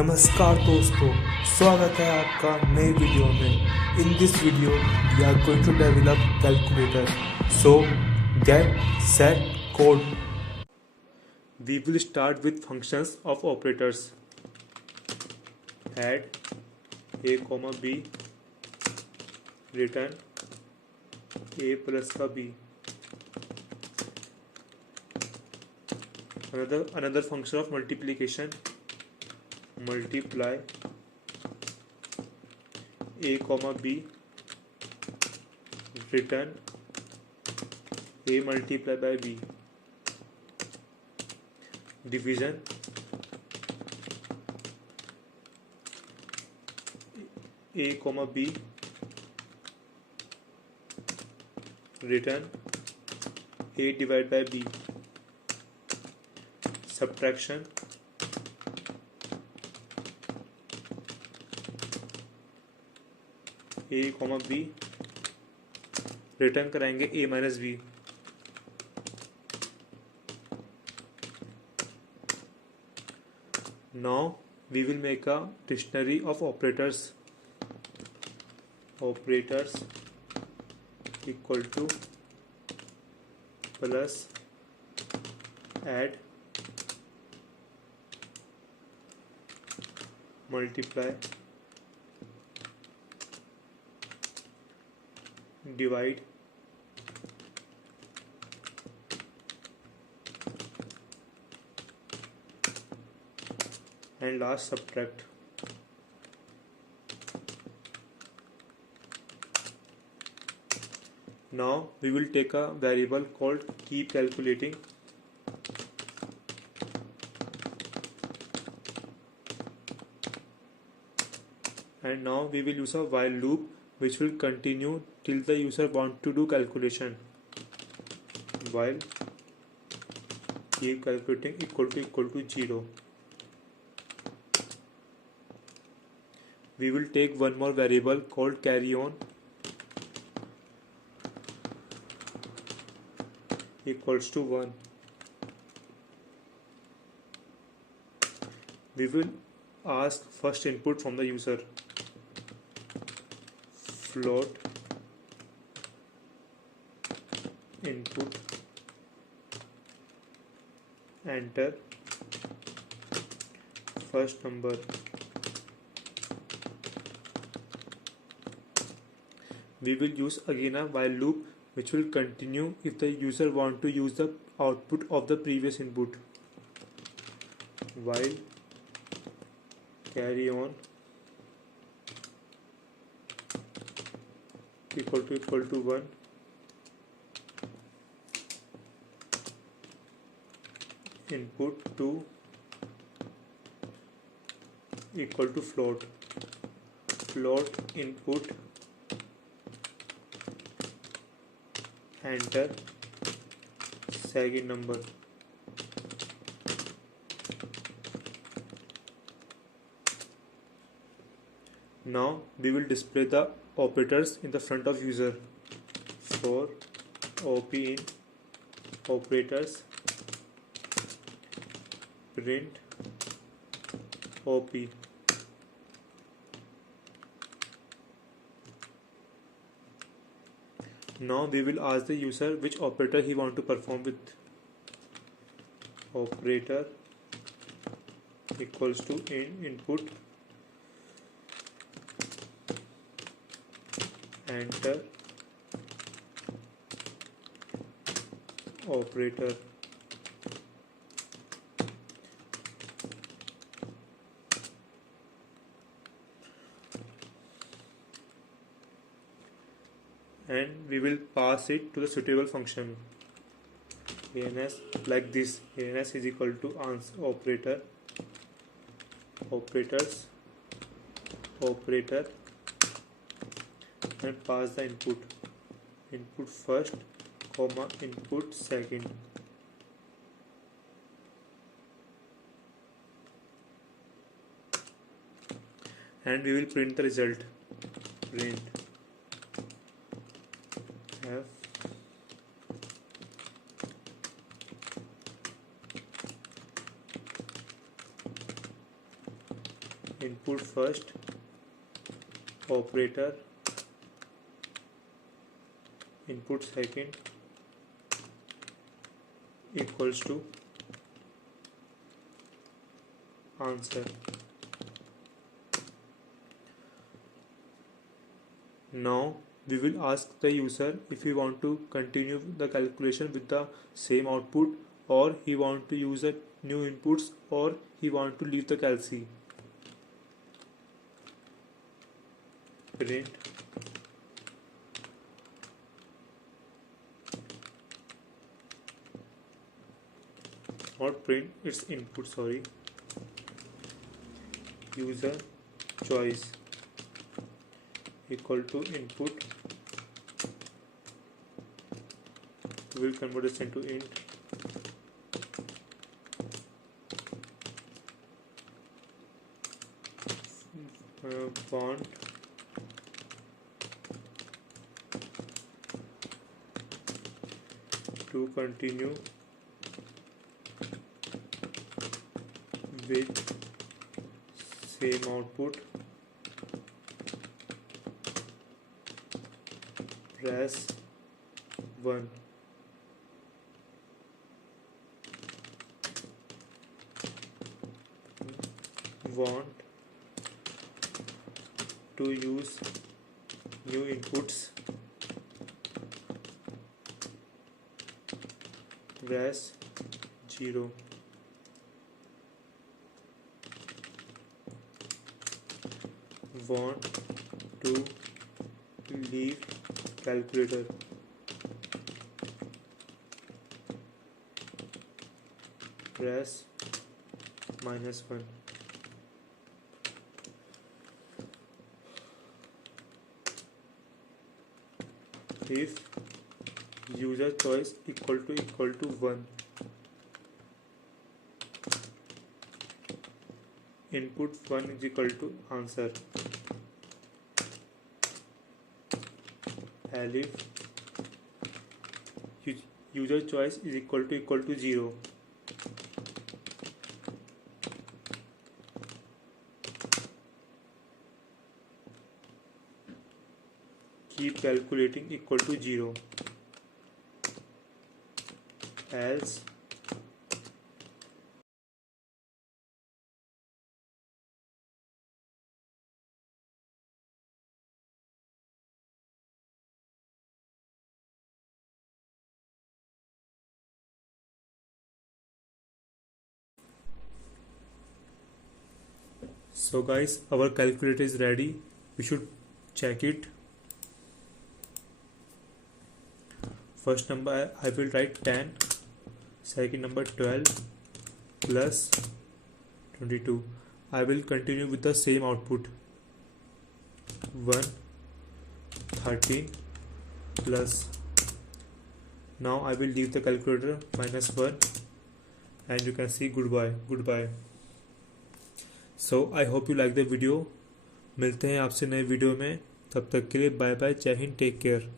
नमस्कार दोस्तों, स्वागत है आपका नए वीडियो में। In this video we are going to develop calculator. So get set code. We will start with functions of operators. Add a comma b, return a plus का b. Another function of multiplication. Multiply a comma b, return a multiply by b. Division a comma b, return a divided by b. Subtraction a comma b, return कराएंगे a minus b. Now we will make a dictionary of operators. Operators equal to plus add multiply divide and last subtract. Now we will take a variable called keep calculating. And now we will use a while loop which will continue till the user want to do calculation. While keep calculating equal to 0. We will take one more variable called carry on equals to 1. We will ask first input from the user. Float input, enter first number. We will use again a while loop which will continue if the user want to use the output of the previous input. While carry on equal to 1. Input 2 equal to float. Float input, enter second number. Now we will display the operators in the front of user. For op in operators, print op. Now we will ask the user which operator he want to perform with. Operator equals to in input, enter operator. And we will pass it to the suitable function. ANS like this. ANS is equal to answer operator, operators, operator, and pass the input. Input first, comma input second. And we will print the result. Print F input first, operator, input second equals to answer. Now we will ask the user if he want to continue the calculation with the same output, or he want to use a new inputs, or he want to leave the calc. Print not print, it's input, sorry. User choice equal to input. We will convert this into int. Want to continue with same output, press 1. Want to use new inputs, press 0. Want to leave calculator, press -1. If user choice equal to 1, input 1 is equal to answer. If user choice is equal to 0, keep calculating equal to 0, else So guys, our calculator is ready. We should check it. First number I will write 10, second number 12 plus 22. I will continue with the same output. 1 13 plus. Now I will leave the calculator -1 and you can see goodbye. So I hope you like the video. मिलते हैं आपसे नए video में, तब तक के लिए bye bye, जय हिंद, टेक केयर.